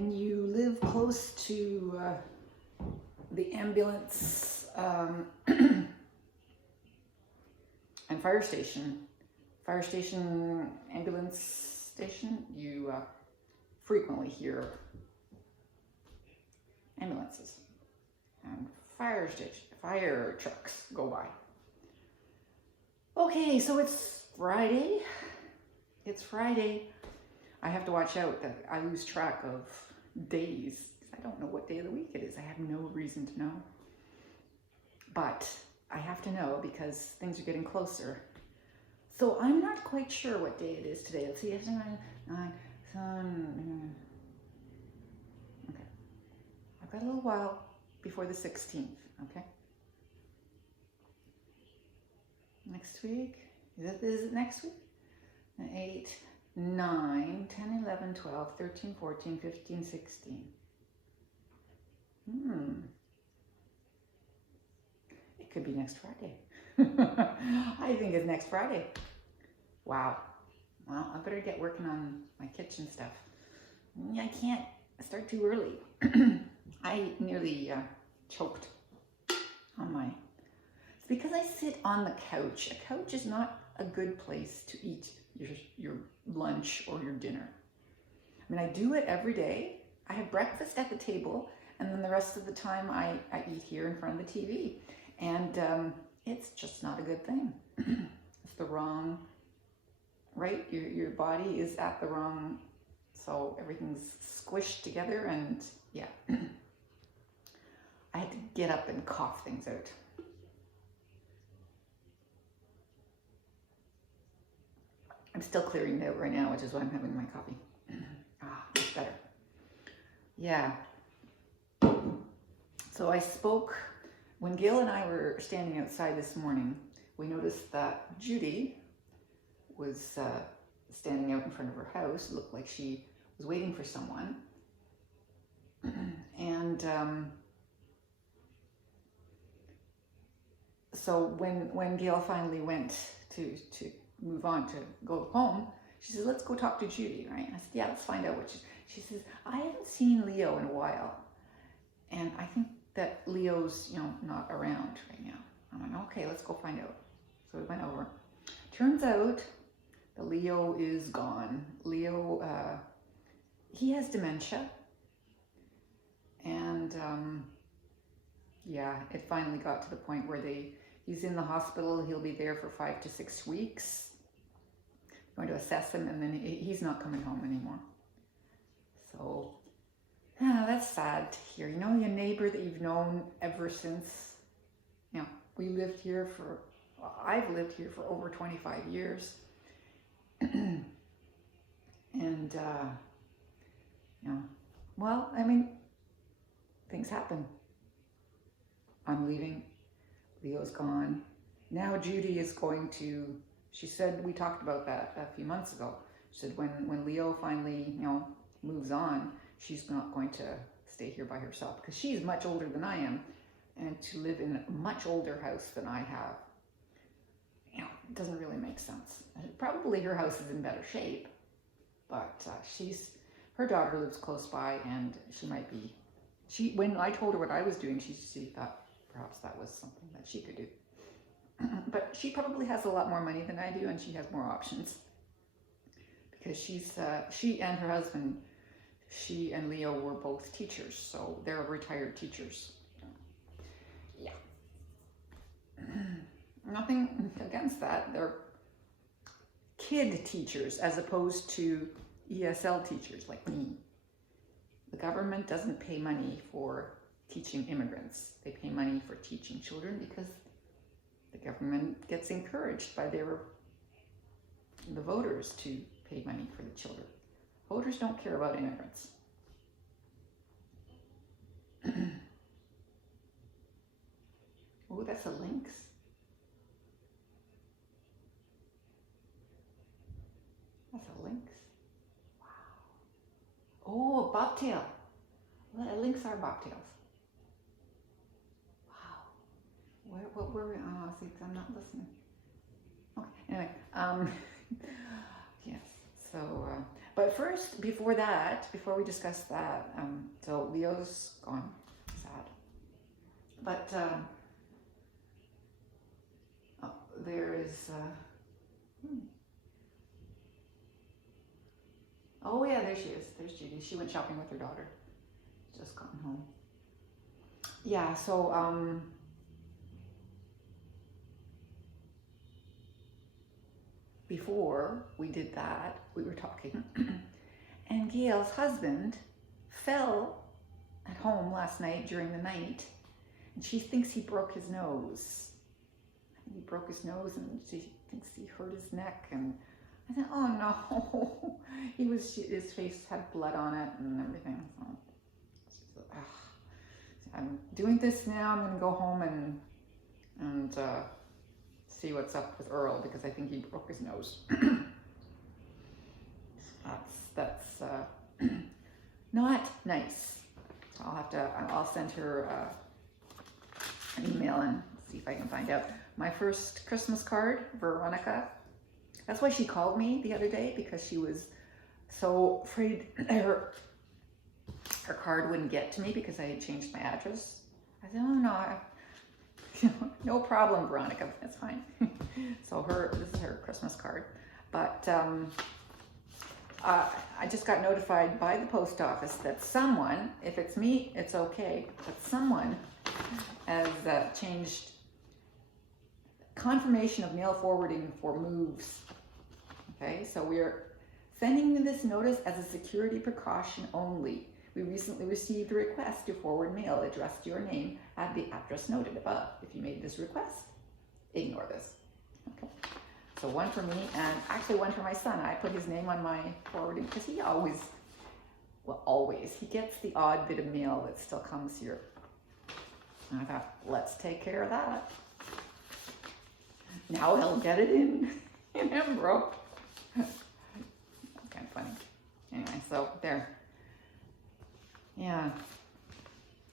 when you live close to the ambulance and fire station, ambulance station, you frequently hear ambulances and fire trucks go by. Okay, so it's Friday. I have to watch out that I lose track of days. I don't know what day of the week it is. I have no reason to know. But I have to know because things are getting closer. So I'm not quite sure what day it is today. Let's see. Okay. I've got a little while before the 16th, okay? Next week? Is it next week? 8, 9, 10, 11, 12, 13, 14, 15, 16. It could be next Friday. I think it's next Friday. Wow. Well, I better get working on my kitchen stuff. I can't start too early. I nearly choked on my... It's because I sit on the couch. A couch is not a good place to eat your lunch or your dinner. I mean, I do it every day. I have breakfast at the table, and then the rest of the time I eat here in front of the TV. And it's just not a good thing. It's the wrong, right? Your body is at the wrong, so everything's squished together, and yeah. I had to get up and cough things out. I'm still clearing it out right now, which is why I'm having my coffee. It's better. Yeah. So I spoke, when Gail and I were standing outside this morning, we noticed that Judy was standing out in front of her house. It looked like she was waiting for someone. And so when Gail finally went to move on to go home, she says, let's go talk to Judy, right? And I said, yeah, let's find out what she says, I haven't seen Leo in a while. And I think that Leo's, not around right now. I'm like, okay, let's go find out. So we went over. Turns out that Leo is gone. Leo, he has dementia. And yeah, it finally got to the point where he's in the hospital. He'll be there for 5 to 6 weeks. Going to assess him, and then he's not coming home anymore. So that's sad to hear. Your neighbor that you've known ever since, we lived here I've lived here for over 25 years. And, well, I mean, things happen. I'm leaving. Leo's gone. Now Judy is going to, she said, we talked about that a few months ago. She said when Leo finally, moves on, she's not going to stay here by herself because she's much older than I am. And to live in a much older house than I have, it doesn't really make sense. Probably her house is in better shape, but her daughter lives close by, and she might be, when I told her what I was doing, she thought perhaps that was something that she could do. But she probably has a lot more money than I do, and she has more options. Because she and her husband, she and Leo were both teachers, so they're retired teachers. Yeah. Nothing against that. They're kid teachers as opposed to ESL teachers like me. The government doesn't pay money for teaching immigrants. They pay money for teaching children because the government gets encouraged by the voters to pay money for the children. Voters don't care about immigrants. Oh, that's a lynx. That's a lynx. Wow. Oh, a bobtail. Well, lynx are bobtails. Wow. What were we? Oh, see, I'm not listening. Okay. Anyway, yes. So But first, before we discuss that, so Leo's gone, sad. But there is, oh yeah, there she is. There's Judy. She went shopping with her daughter. Just gotten home. Yeah, so before we did that, we were talking, and Gail's husband fell at home last night during the night, and she thinks he broke his nose. I think he broke his nose, and she thinks he hurt his neck, and I said, oh no, his face had blood on it and everything. So she's like, I'm doing this now. I'm gonna go home and see what's up with Earl, because I think he broke his nose. that's not nice. So I'll send her an email and see if I can find out. My first Christmas card, Veronica. That's why she called me the other day, because she was so afraid her card wouldn't get to me because I had changed my address. I said, oh no, no problem, Veronica, that's fine. So this is her Christmas card. But I just got notified by the post office that someone, if it's me, it's okay, but someone has changed confirmation of mail forwarding for moves. Okay, so we're sending this notice as a security precaution only. We recently received a request to forward mail addressed to your name at the address noted above. If you made this request, ignore this. Okay. So one for me, and actually one for my son. I put his name on my forwarding because he always, he gets the odd bit of mail that still comes here. And I thought, let's take care of that. Now he'll get it in Embro. That's kind of funny. Anyway, so there.